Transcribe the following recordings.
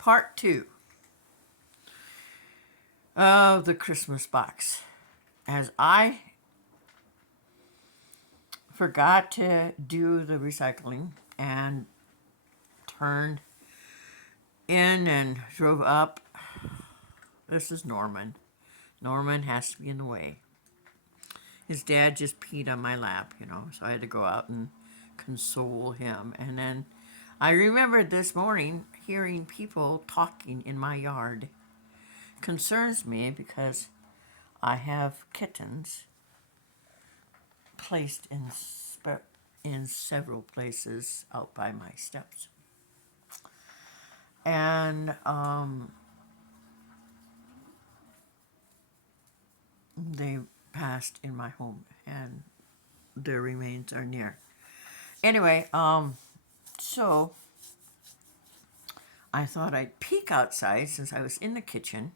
Part 2 of the Christmas box. As I forgot to do the recycling and turned in and drove up, this is Norman. Norman has to be in the way. His dad just peed on my lap, so I had to go out and console him. And then I remembered this morning hearing people talking in my yard. Concerns me because I have kittens placed in several places out by my steps. And they passed in my home, and their remains are near. Anyway, so I thought I'd peek outside since I was in the kitchen.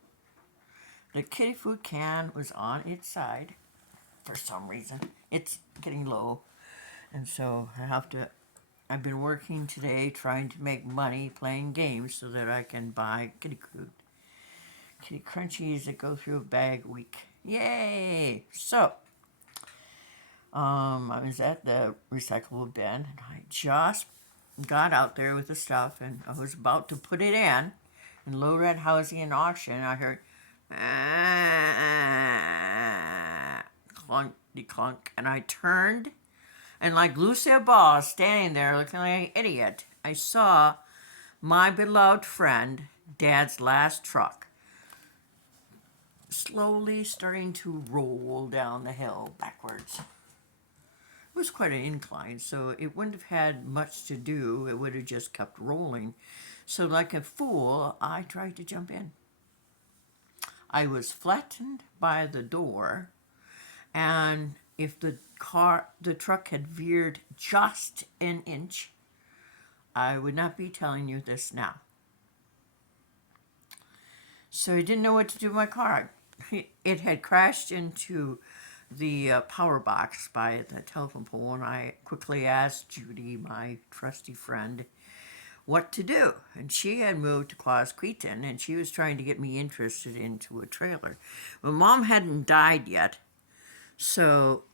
The kitty food can was on its side for some reason. It's getting low, and so I've been working today trying to make money playing games so that I can buy kitty food. Kitty crunchies that go through a bag a week. Yay! So, I was at the recyclable bin, and I just got out there with the stuff, and I was about to put it in Low Rent Housing and Auction. I heard clunk, clunk, and I turned, and like Lucille Ball standing there looking like an idiot, I saw my beloved friend, Dad's last truck, slowly starting to roll down the hill backwards. It was quite an incline, so it wouldn't have had much to do. It would have just kept rolling. So like a fool, I tried to jump in. I was flattened by the door, and if the truck had veered just an inch, I would not be telling you this now. So I didn't know what to do with my car. It had crashed into the power box by the telephone pole, and I quickly asked Judy, my trusty friend, what to do. And she had moved to Quasqueton, and she was trying to get me interested into a trailer. Well, Mom hadn't died yet, so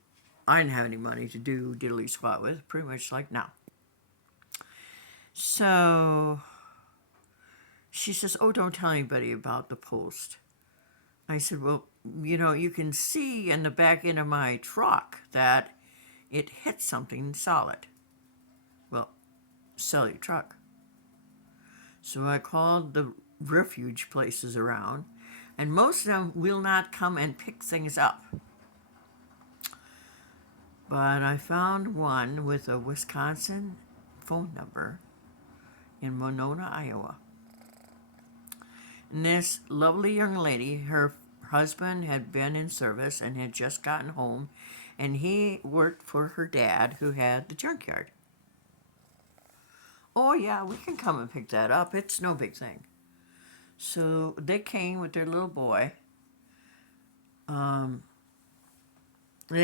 I didn't have any money to do diddly squat with, pretty much like now. So she says, oh, don't tell anybody about the post. I said, well, you can see in the back end of my truck that it hit something solid. Well, sell your truck. So I called the refuge places around, and most of them will not come and pick things up. But I found one with a Wisconsin phone number in Monona, Iowa. And this lovely young lady, her husband had been in service and had just gotten home, and he worked for her dad, who had the junkyard. Oh yeah, we can come and pick that up. It's no big thing. So they came with their little boy. They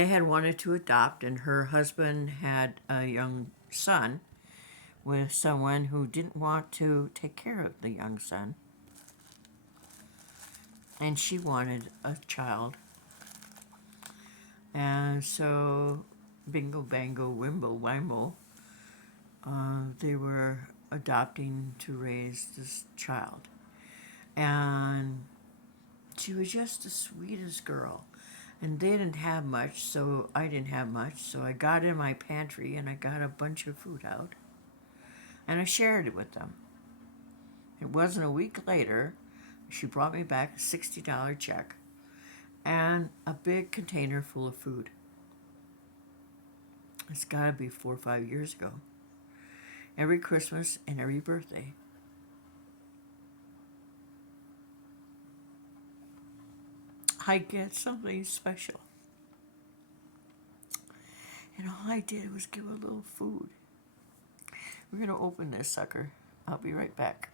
had wanted to adopt, and her husband had a young son with someone who didn't want to take care of the young son. And she wanted a child. And so, bingo, bango, wimble, wamble, they were adopting to raise this child. And she was just the sweetest girl. And they didn't have much, so I didn't have much. So I got in my pantry and I got a bunch of food out. And I shared it with them. It wasn't a week later, she brought me back a $60 check and a big container full of food. It's got to be 4 or 5 years ago. Every Christmas and every birthday, I get something special. And all I did was give her a little food. We're going to open this sucker. I'll be right back.